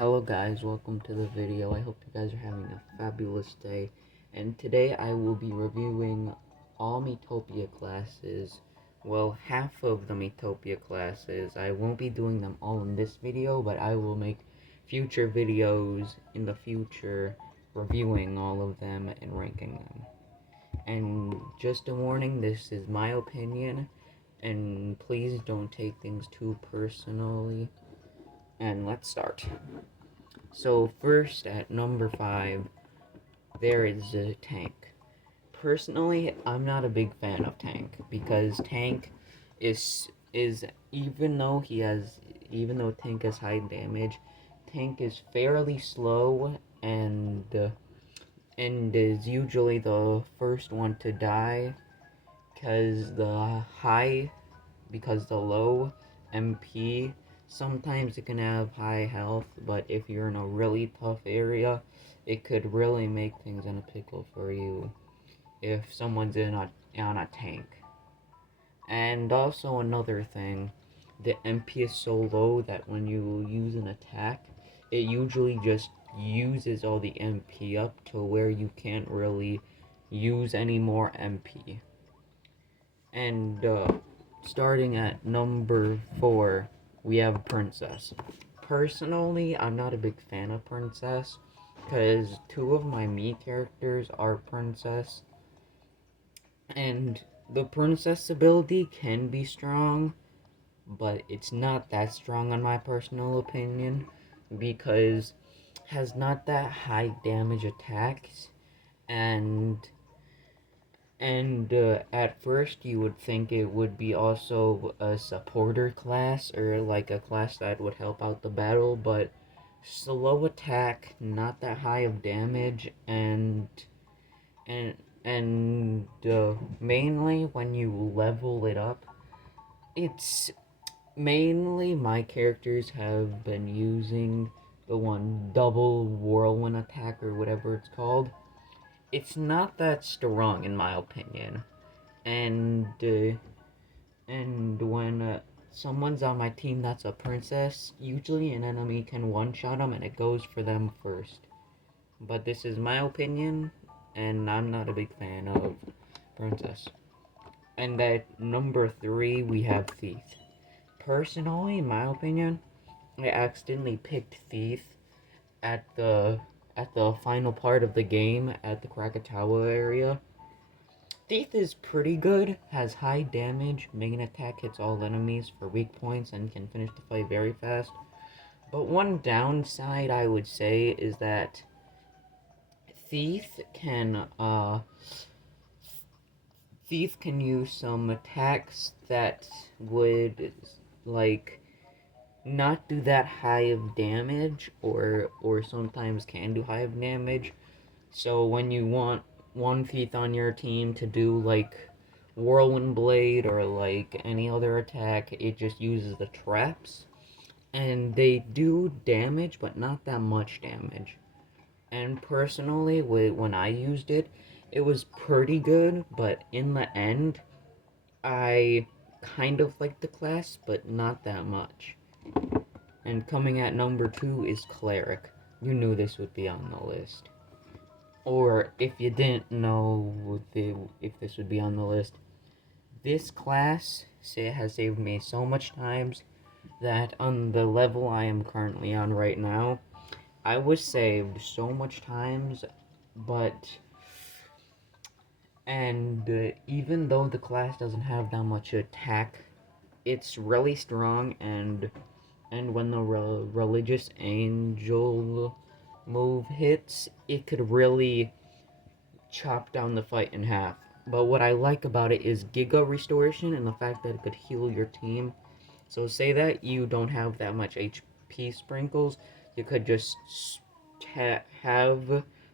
Hello guys, welcome to the video. I hope you guys are having a fabulous day. And today I will be reviewing all Miitopia classes. Well, half of the Miitopia classes. I won't be doing them all in this video, but I will make future videos in the future reviewing all of them and ranking them. And just a warning, this is my opinion, and please don't take things too personally. And let's start. So first at number 5, there is a Tank. Personally, I'm not a big fan of Tank because Tank is even though Tank has high damage, Tank is fairly slow and is usually the first one to die because the low MP. Sometimes it can have high health, but if you're in a really tough area, it could really make things in a pickle for you if someone's on a tank. And also another thing, the MP is so low that when you use an attack, it usually just uses all the MP up to where you can't really use any more MP. And starting at number 4, we have Princess. Personally, I'm not a big fan of Princess because 2 of my Mii characters are Princess, and the Princess ability can be strong, but it's not that strong in my personal opinion because it has not that high damage attacks, and at first you would think it would be also a supporter class or like a class that would help out the battle, but slow attack, not that high of damage, and mainly when you level it up, it's mainly my characters have been using the one double whirlwind attack or whatever it's called. It's not that strong in my opinion, and when someone's on my team that's a princess, usually an enemy can one-shot them and it goes for them first. But this is my opinion, and I'm not a big fan of princess. And at number 3 we have Thief. Personally, in my opinion, I accidentally picked Thief at the final part of the game at the Krakatoa area. Thief is pretty good, has high damage, main attack hits all enemies for weak points and can finish the fight very fast. But one downside I would say is that Thief can use some attacks that would like not do that high of damage, or sometimes can do high of damage. So when you want one Thief on your team to do like Whirlwind Blade or like any other attack, it just uses the traps, and they do damage but not that much damage. And personally, when I used it, it was pretty good, but in the end I kind of liked the class, but not that much. And coming at number 2 is Cleric. You knew this would be on the list. Or if you didn't know if this would be on the list, this class has saved me so much times that on the level I am currently on right now, I was saved so much times, even though the class doesn't have that much attack, it's really strong, and when the religious angel move hits, it could really chop down the fight in half. But what I like about it is Giga Restoration and the fact that it could heal your team. So say that you don't have that much HP sprinkles, you could just have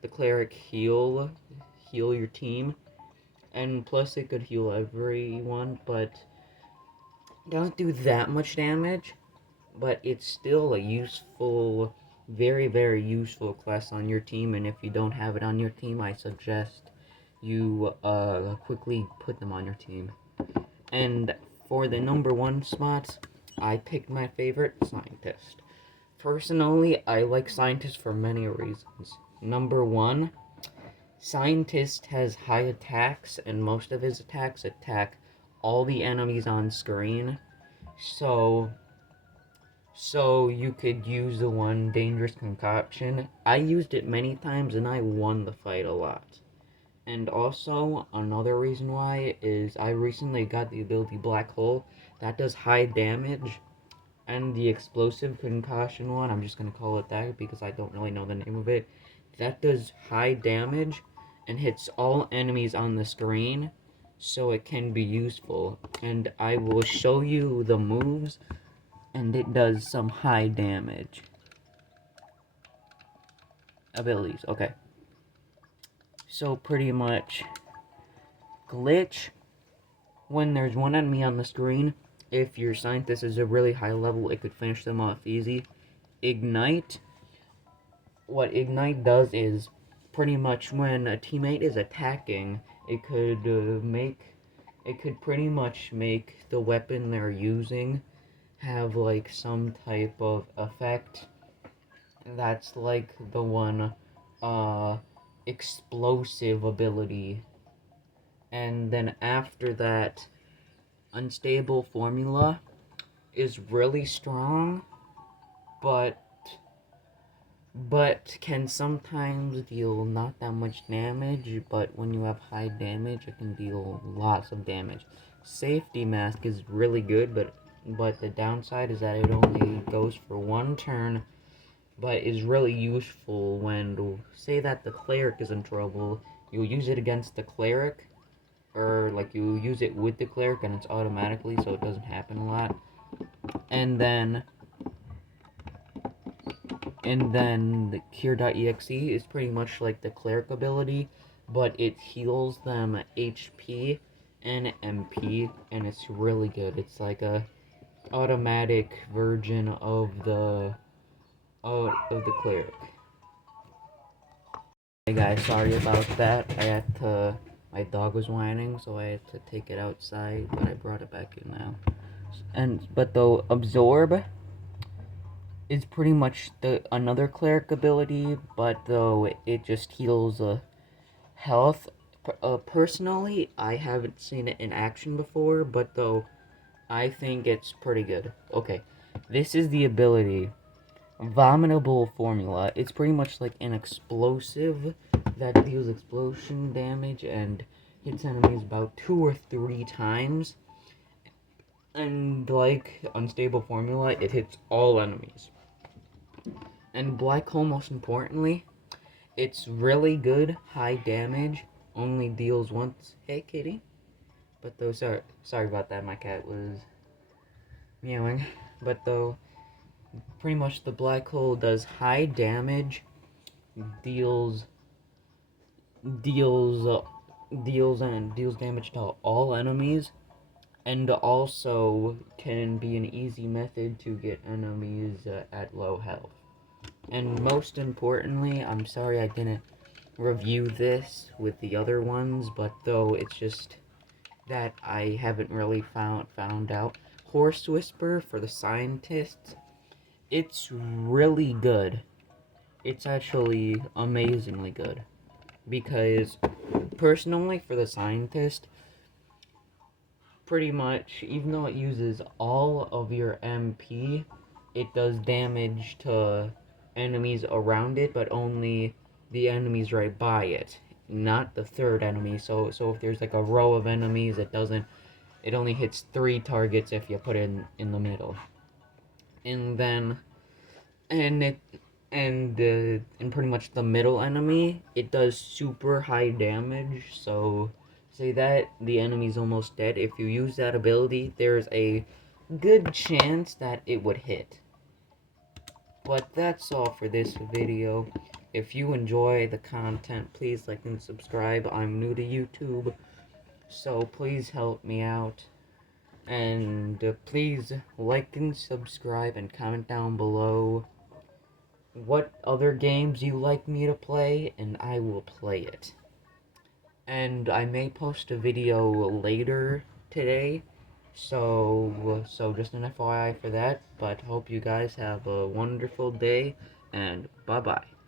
the cleric heal your team, and plus it could heal everyone, but it doesn't do that much damage. But it's still a useful, very, very useful class on your team, and if you don't have it on your team, I suggest you quickly put them on your team. And for the number 1 spots, I picked my favorite, Scientist. Personally, I like Scientist for many reasons. Number one, Scientist has high attacks, and most of his attacks attack all the enemies on screen. So, so you could use the one Dangerous Concoction. I used it many times, and I won the fight a lot. And also, another reason why is I recently got the ability Black Hole. That does high damage. And the Explosive Concussion one, I'm just going to call it that because I don't really know the name of it. That does high damage and hits all enemies on the screen, so it can be useful. And I will show you the moves, and it does some high damage. Abilities, okay. So pretty much, Glitch, when there's one enemy on the screen, if your Scientist is a really high level, it could finish them off easy. Ignite, what Ignite does is pretty much when a teammate is attacking, it could pretty much make the weapon they're using have like some type of effect. That's like the one explosive ability. And then after that, Unstable Formula is really strong, but can sometimes deal not that much damage, but when you have high damage, it can deal lots of damage. Safety Mask is really good, but the downside is that it only goes for one turn, but is really useful when, say that the Cleric is in trouble, you'll use it against the Cleric, or like you use it with the Cleric and it's automatically, so it doesn't happen a lot. And then the Cure.exe is pretty much like the Cleric ability, but it heals them HP and MP, and it's really good. It's like a automatic version of the Cleric. Hey guys, sorry about that. My dog was whining, so I had to take it outside, but I brought it back in now. But though Absorb is pretty much another Cleric ability, but though it just heals health. Personally, I haven't seen it in action before, but though I think it's pretty good. Okay, this is the ability. Vomitable Formula. It's pretty much like an explosive that deals explosion damage and hits enemies about 2 or 3 times. And like Unstable Formula, it hits all enemies. And Black Hole, most importantly, it's really good, high damage, only deals once. Hey, kitty. But though, sorry about that, my cat was meowing. But though, pretty much the Black Hole does high damage, deals damage to all enemies, and also can be an easy method to get enemies at low health. And most importantly, I'm sorry I didn't review this with the other ones, but though it's just that I haven't really found out. Horse Whisper for the Scientists, it's really good. It's actually amazingly good. Because, personally, for the Scientist, pretty much, even though it uses all of your MP, it does damage to enemies around it, but only the enemies right by it, not the third enemy. So if there's like a row of enemies, it only hits 3 targets if you put it in the middle. And then, and it, and pretty much the middle enemy, it does super high damage, so say that the enemy's almost dead. If you use that ability, there's a good chance that it would hit. But that's all for this video. If you enjoy the content, please like and subscribe. I'm new to YouTube, so please help me out. And please like and subscribe and comment down below what other games you like me to play, and I will play it. And I may post a video later today So just an FYI for that, but hope you guys have a wonderful day, and bye bye.